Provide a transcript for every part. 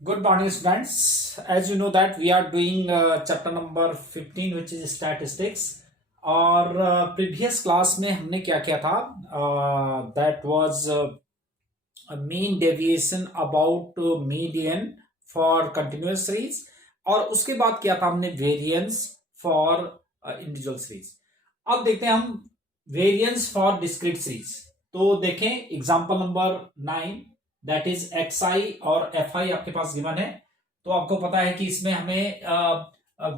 Good morning, students. As you know that we are doing chapter number 15, which is statistics. और previous class में हमने क्या किया था? That was mean deviation about median for continuous series, और उसके बाद किया था हमने वेरिएंस फॉर इंडिविजुअल सीरीज. अब देखते हैं हम वेरिएंस फॉर डिस्क्रीट सीरीज. तो देखें example number 9, that is x i और एफ आई आपके पास गिवन है. तो आपको पता है कि इसमें हमें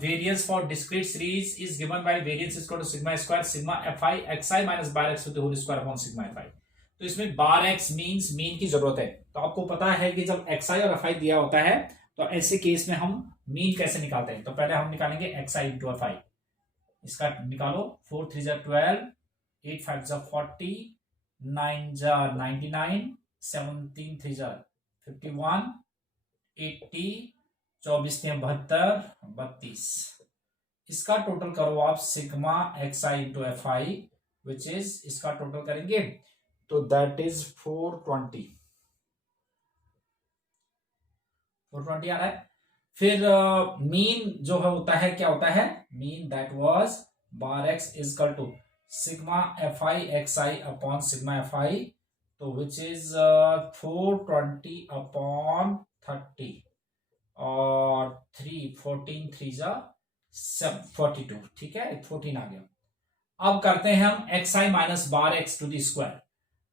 variance for discrete series is given by variance is equal to sigma square sigma F I x I minus bar X whole square upon sigma F I. तो इसमें बार एक्स मीन्स मीन की जरूरत है. तो आपको पता है कि जब एक्स आई और एफ आई दिया होता है तो ऐसे केस में हम मीन कैसे निकालते हैं. तो पहले हम निकालेंगे x I into F I. इसका निकालो. 4 3 जा 12, 8 5 जा 40, 9 जा 99, 17 3 जा 51, 80, 24 ने 72, 32. इसका टोटल करो आप sigma x I into F i, which is इसका टोटल करेंगे तो दैट इज 420. 420 आ रहा है. फिर मीन जो है होता है, क्या होता है mean? That was bar X is equal to sigma F I x I upon sigma F I, तो विच इज 420 अपॉन 30 और 3 14 3 जा 42. ठीक है, 14 आ गया. अब करते हैं हम x I minus bar x to the square.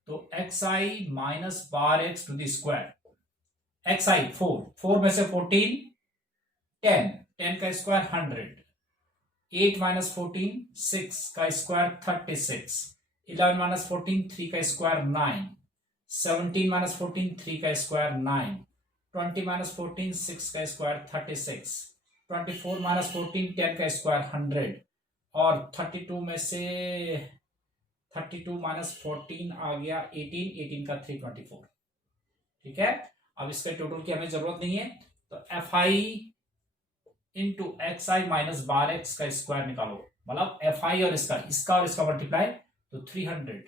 तो x I minus bar x to the square. X i 4 में से 14 10, 10 का स्क्वायर 100, 8 माइनस 14 6 का स्क्वायर 36, 11 माइनस 14 3 का स्क्वायर 9, 17 माइनस 14 3 का स्क्वायर 9, 20 माइनस 14 6 का स्क्वायर 36, 24 माइनस 14 10 का स्क्वायर 100, और 32 में से 32 माइनस 14 आ गया 18, 18 का 324. ठीक है, अब इसके टोटल की हमें जरूरत नहीं है. तो F i into x I minus bar x का स्क्वायर निकालो. मतलब एफ आई और इसका और इसका मल्टीप्लाई, तो 300.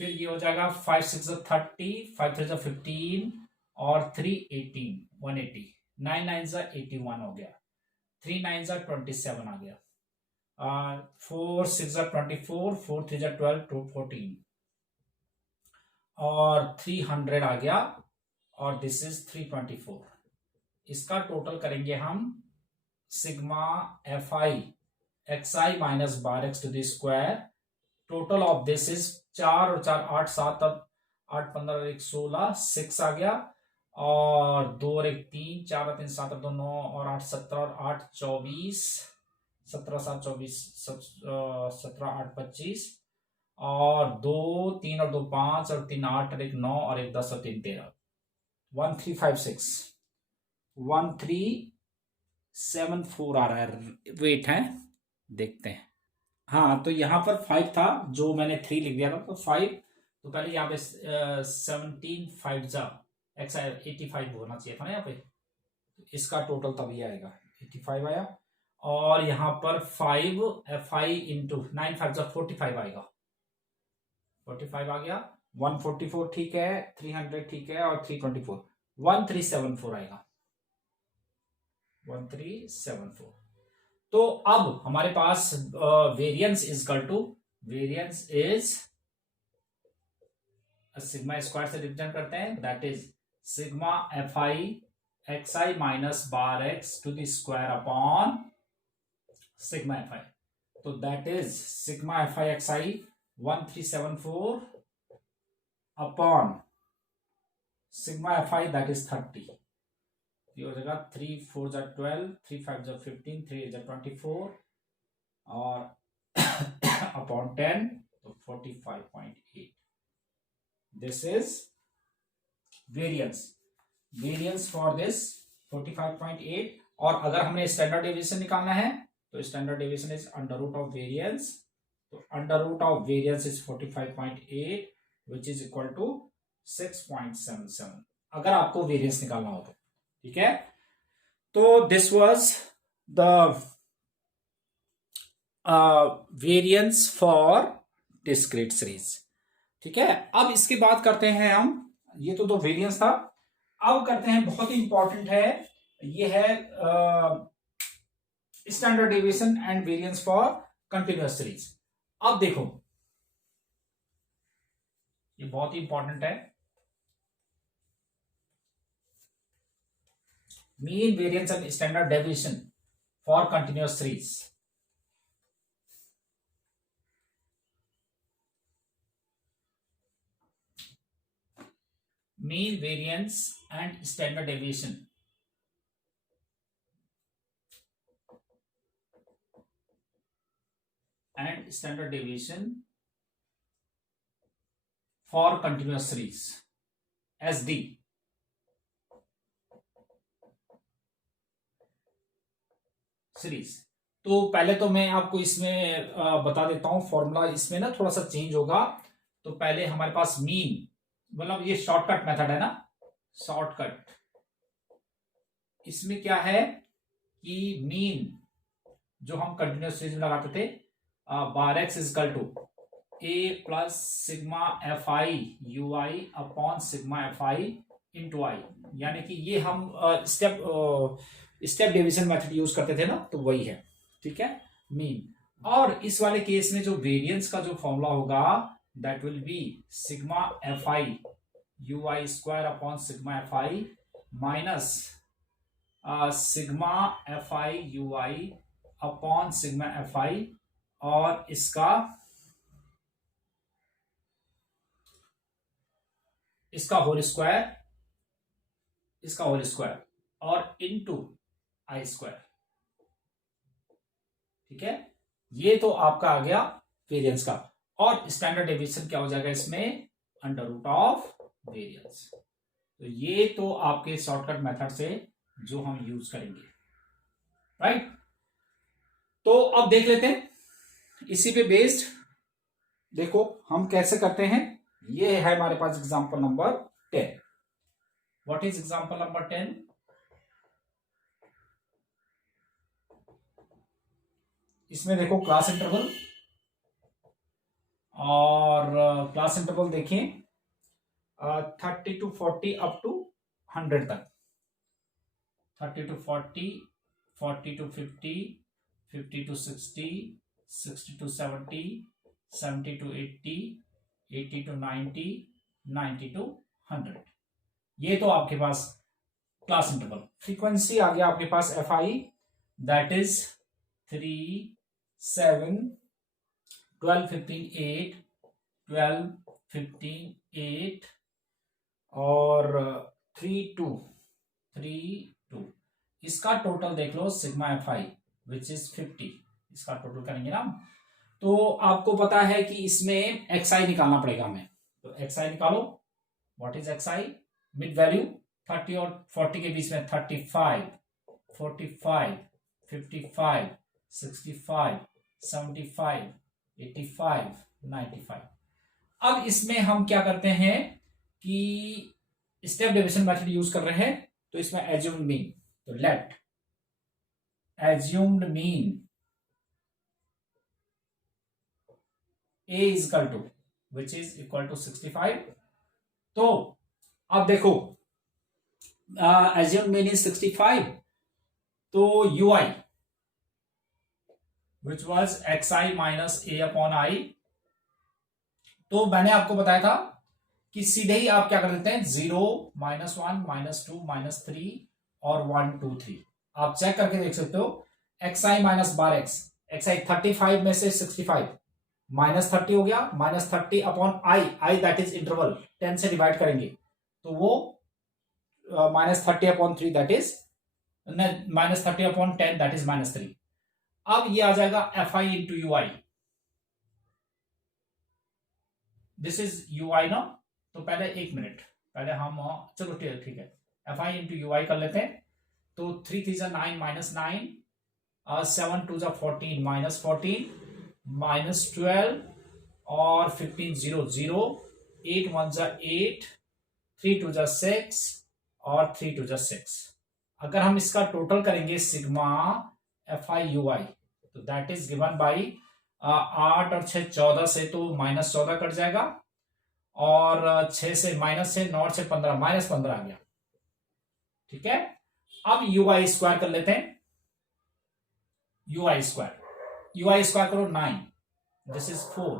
फिर ये हो जाएगा 5 6 30, 5 3 15 और 3 18, 180, 9 9 81 हो गया, 3 9 27 आ गया, 4 6 24, 4 3 12, 2 14 और 300 आ गया, और दिस इज 324. इसका टोटल करेंगे हम sigma F I x I minus bar x to the square. Total of this is 4 और 4 8 7, 8 15 और 1 16, 6 आ गया, और 2 और 1 3, 4 और 3 7 और 2 9 और 8 17 और 8 24, 17 7 24, 17 8 25, और 2 3 और 2 5 और 3 8 और 1 9 और 1 10 और 3 13, 1356, 1374 आ रहा है. वेट है, देखते हैं. हाँ, तो यहां पर 5 था जो मैंने 3 लिख दिया था, तो 5. तो पहले यहाँ पे 17 5 जा एक्स 85 होना चाहिए था ना यहाँ पे. इसका टोटल तभी आएगा 85 आया, और यहाँ पर 5 एफ आई इंटू 9 5 जा 45 आएगा, 45 आ गया, 144 ठीक है, 300 ठीक है, और 324, 1374 आएगा, 1374. तो अब हमारे पास variance is equal to, variance is sigma square से रिप्रेजेंट करते हैं, that is sigma F I x I minus bar x to the square upon sigma F I. तो that is sigma F I x i 1374 upon sigma F i that is 30. ये हो जाएगा 3 4 जा 12, 3 5 जा 15, 3 जा 24 और अपॉन 10, तो 45.8. This is variance, variance for this 45.8. और अगर हमने स्टैंडर्ड डेविएशन निकालना है तो standard deviation is under root of variance. तो under root of variance is 45.8 which is equal to 6.77, अगर आपको वेरिएंस निकालना हो तो. ठीक है, तो this was the variance for discrete series. ठीक है, अब इसकी बात करते हैं हम. ये तो दो वेरिएंस था. अब करते हैं, बहुत ही इंपॉर्टेंट है, ये है standard deviation and variance for continuous series. अब देखो, ये बहुत ही इंपॉर्टेंट है, mean variance and standard deviation for continuous series. mean variance and standard deviation for continuous series, SD। Series, तो पहले तो मैं आपको इसमें बता देता हूं फॉर्मूला, इसमें ना थोड़ा सा चेंज होगा। तो पहले हमारे पास मीन, मतलब ये शॉर्टकट मेथड है ना, शॉर्टकट। इसमें क्या है कि मीन जो हम कंटिन्यूअस सीरीज में लगाते थे, bar x is equal to a plus sigma F i u i upon sigma F i into i, यानी कि ये हम स्टेप डिवीजन मेथड यूज करते थे ना, तो वही है, ठीक है, मीन। और इस वाले केस में जो वेरिएंस का जो फॉर्मूला होगा, that will be sigma F i u i square upon sigma F i minus sigma F i u i upon sigma F I, और इसका होल स्क्वायर, इसका होल स्क्वायर, और इनटू आई स्क्वायर, ठीक है। ये तो आपका आ गया वेरिएंस का, और स्टैंडर्ड डेविएशन क्या हो जाएगा इसमें, अंडर रूट ऑफ वेरिएंस। तो ये तो आपके शॉर्टकट मेथड से जो हम यूज करेंगे, राइट। तो अब देख लेते हैं इसी पे बेस्ड, देखो हम कैसे करते हैं। ये है हमारे पास example number 10। What is example number 10? इसमें देखो क्लास इंटरवल, और क्लास इंटरवल देखें 30 to 40 अप टू 100 तक, 30 to 40, 40 to 50, 50 to 60, 60 to 70, 70 to 80, 80 to 90, 90 to 100। ये तो आपके पास क्लास इंटरवल। फ्रीक्वेंसी आ गया आपके पास एफ आई, दैट इज 3, 7, 12, 15, 8, 12, 15, 8, और 3, 2, 3, 2। इसका टोटल देख लो sigma F i which is 50, इसका टोटल करेंगे ना। तो आपको पता है कि इसमें एक्स आई निकालना पड़ेगा हमें, तो एक्स आई निकालो। What is x I? Mid value 30 और 40 के बीच में 35, 45, 55, 65, 75, 85, 95। अब इसमें हम क्या करते हैं कि स्टेप डिवीजन मेथड यूज कर रहे हैं, तो इसमें एज्यूम्ड मीन, तो let assumed mean A is equal to which is equal to 65। तो अब देखो एज्यूम्ड मीन इज 65, तो U I which was X I minus A upon I, तो मैंने आपको बताया था कि सीधे ही आप क्या कर देते हैं 0, -1, -2, -3 और 1, 2, 3। आप चेक करके देख सकते हो, x I minus bar x i 35 में से 65 -30 हो गया, -30 upon i that is interval 10 से डिवाइड करेंगे तो वो -30 upon 3 that is -30 upon 10 that is -3। अब ये आ जाएगा f i into u i, this is u i ना। तो पहले एक मिनट, पहले हम चलो ठीक है, एफ आई इंटू यू आई कर लेते हैं। तो 3 3 9 -9, 7 2 14 -14, -12 और 15 0 0, 8 1 8, 3 2 6 और 3 2 6। अगर हम इसका टोटल करेंगे सिग्मा एफ आई यू आई, तो दैट इज गिवन बाई 8 और 6 14 से तो -14 कट जाएगा, और 6 से -6, 9 से 15 -15 आ गया। ठीक है, अब ui स्क्वायर कर लेते हैं, ui स्क्वायर करो 9, दिस इज 4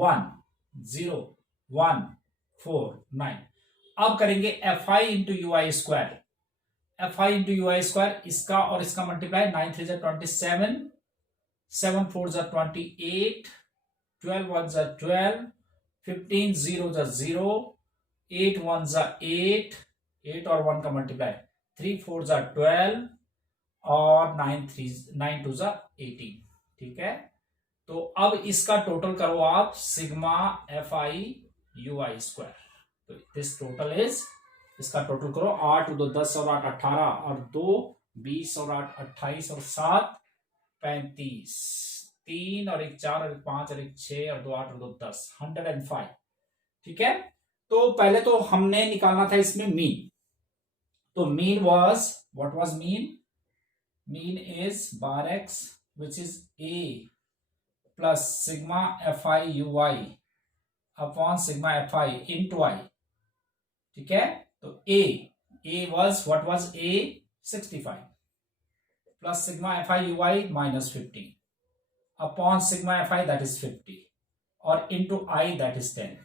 1 0 1 4 9। अब करेंगे F i into u i square, F i into u i square, इसका और इसका मल्टीप्लाई, 9 3 27, 7 4 28, 12 1 12, 15 0 0, 8 1 8, 8 और 1 का मल्टीप्लाई, 3 4 12 और 9 2 18। ठीक है, तो अब इसका टोटल करो आप, sigma F i u i square. तो दिस टोटल इज, इसका टोटल करो, 8 2 10 और 8 18 और 2 20 और 8 28 और 7 35, 3 और 1 4 और 1 5 और 1 6 और 2 8 और 2 10, 105। ठीक है, तो पहले तो हमने निकालना था इसमें मीन, तो mean was, what was mean, mean is bar x which is a plus sigma F i u i upon sigma F i into i. ठीक है, तो a was, what was a, 65 plus sigma F i u i -50 upon sigma F i that is 50 और into I that is 10।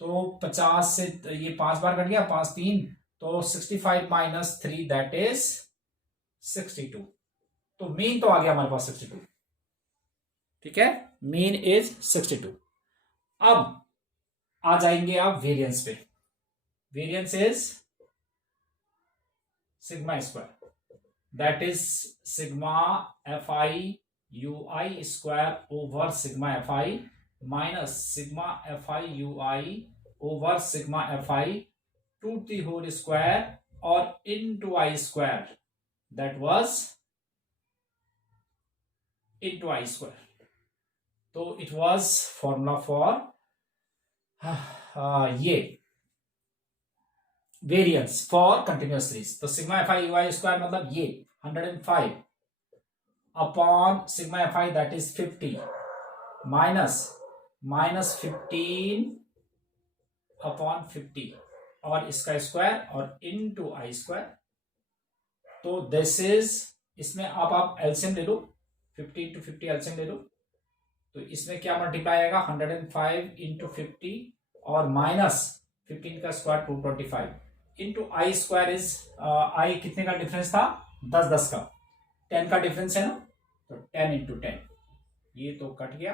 तो 50 से ये 5 बार cut गया, 5 3, तो 65 - 3 that is 62। तो मीन तो आ गया हमारे पास 62। ठीक है, मीन इज 62। अब आ जाएंगे आप वेरिएंस पे, variance is sigma square that is sigma F i u i square over sigma F i minus sigma F i u i over sigma F i to the whole square और into i square that was into i square. तो it was formula for ये variance for continuous series. तो sigma F i u i square मतलब ये 105 upon sigma F i that is 50 minus 15 upon 50 और इसका square और into i square. तो this is, इसमें आप एलसीएम ले लो, 50 × 50 एलसीएम ले लो, तो इसमें क्या मल्टीप्लाई आएगा, 105 इंटू 50 और माइनस 15 का square 225 into i square is, i कितने का डिफरेंस था, 10 10 का, 10 का डिफरेंस है ना, तो 10 इंटू 10, ये तो कट गया,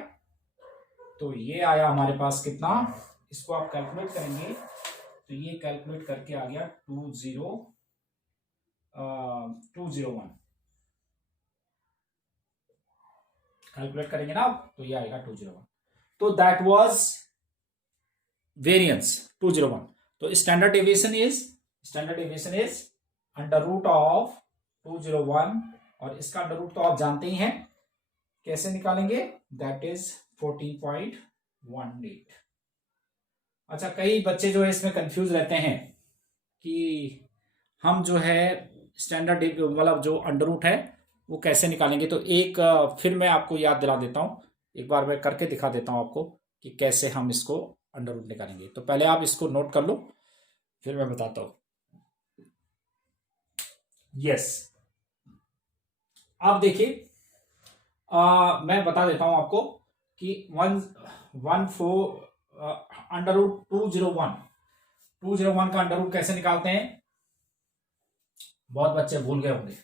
तो ये आया हमारे पास कितना, इसको आप कैलकुलेट करेंगे तो ये कैलकुलेट करके आ गया 201, कैलकुलेट करेंगे ना आप तो ये आएगा 201। तो दैट वाज वेरिएंस 201। तो standard deviation is under root of 201 और इसका अंडर रूट तो आप जानते ही हैं, कैसे निकालेंगे, दैट इज 14.18। अच्छा, कई बच्चे जो है इसमें कंफ्यूज रहते हैं कि हम जो है स्टैंडर्ड मतलब जो अंडर रूट है वो कैसे निकालेंगे। तो एक फिर मैं आपको याद दिला देता हूं, एक बार मैं करके दिखा देता हूं आपको कि कैसे हम इसको अंडर रूट निकालेंगे। तो पहले आप इसको नोट कर लो, फिर मैं बताता हूं। यस, आप देखिए, मैं बता देता हूं आपको कि 114 अंडर रूट 201 का अंडर रूट कैसे निकालते हैं, बहुत बच्चे भूल गए होंगे।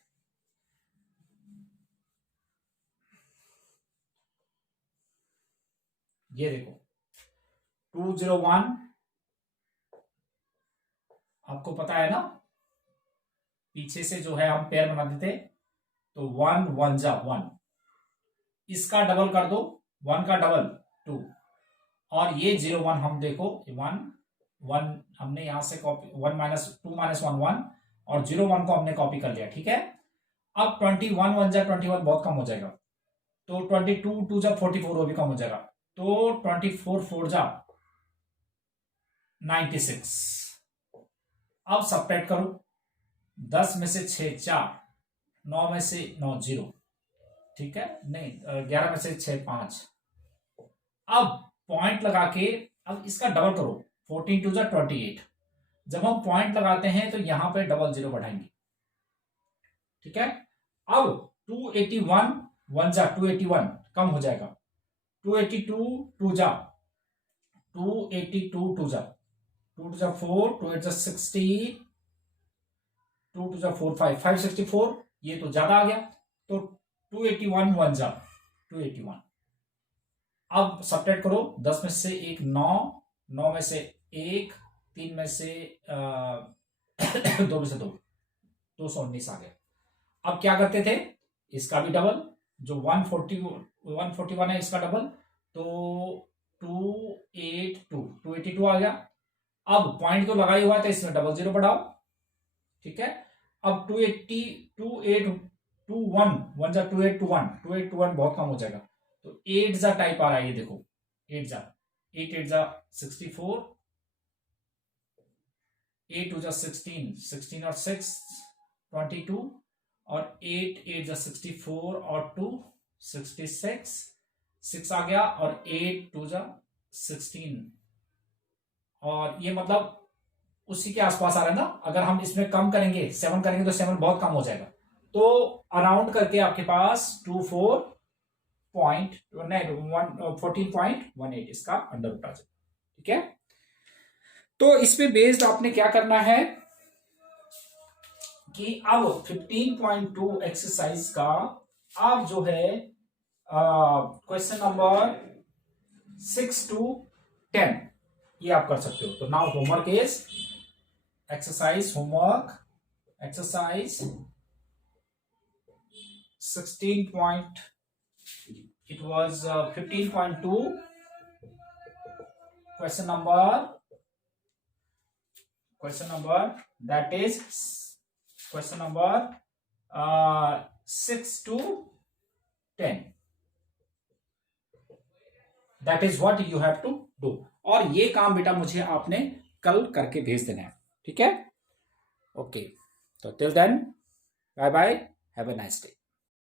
ये देखो 201 आपको पता है ना, पीछे से जो है हम पेयर बना देते, तो 1 1 जा 1, इसका डबल कर दो, 1 का डबल 2 और ये 01 हम देखो 1 1 हमने यहां से कॉपी, 1 - 2 - 1 1 और 01 को हमने कॉपी कर लिया। ठीक है, अब 21 1 जा 21 बहुत कम हो जाएगा, तो 22 2 जा 44 वो भी कम हो जाएगा, तो 24 4 जा 96। अब सब्ट्रैक्ट करो, 10 में से 6 4, 9 में से 9 0, ठीक है, नहीं 11 में से 6 5। अब पॉइंट लगा के अब इसका डबल करो, 14 2 जा 28, जब हम पॉइंट लगाते हैं तो यहां पे डबल जीरो बढ़ाएंगे, ठीक है। अब 281 1 जा 281 कम हो जाएगा, 282 2 जा 282 2 जा 2 जा 4 2 8 जा 60 2 2 जा 4 5 564, ये तो ज्यादा आ गया, तो 281 1 जा 281। अब सब्ट्रैक्ट करो, 10 में से एक 9, 9 में से एक, 3 में से 2 में से 2, 219 आ गया। अब क्या करते थे, इसका भी डबल, जो 141 है इसका डबल, तो 282 आ गया। अब पॉइंट तो लगा ही हुआ था, इसमें डबल जीरो बढ़ाओ, ठीक है। अब 2821 1 जा 2821 बहुत कम हो जाएगा, तो 8 जा टाइप आ रहा है, ये देखो 8 जा 8 जा 64, 8 2 जा 16 16 और 6 22, और 8 जा 64 और 2 66 6 आ गया, और 8 2 जा 16, और ये मतलब उसी के आसपास आ रहा है ना। अगर हम इसमें कम करेंगे 7 करेंगे तो 7 बहुत कम हो जाएगा, तो अराउंड करके आपके पास 14.18 इसका अंडर रूट आ जाए, ठीक है। तो इसमें बेस्ड आपने क्या करना है कि अब 15.2 एक्सरसाइज का आप जो है क्वेश्चन नंबर 6 to 10 ये आप कर सकते हो। तो now homework is exercise homework exercise 16 it was 15.2 question number that is question number 6 to 10, that is what you have to do। और ये काम बेटा मुझे आपने कल करके भेज देना है, ठीक है। ओके, तो till then bye bye, have a nice day.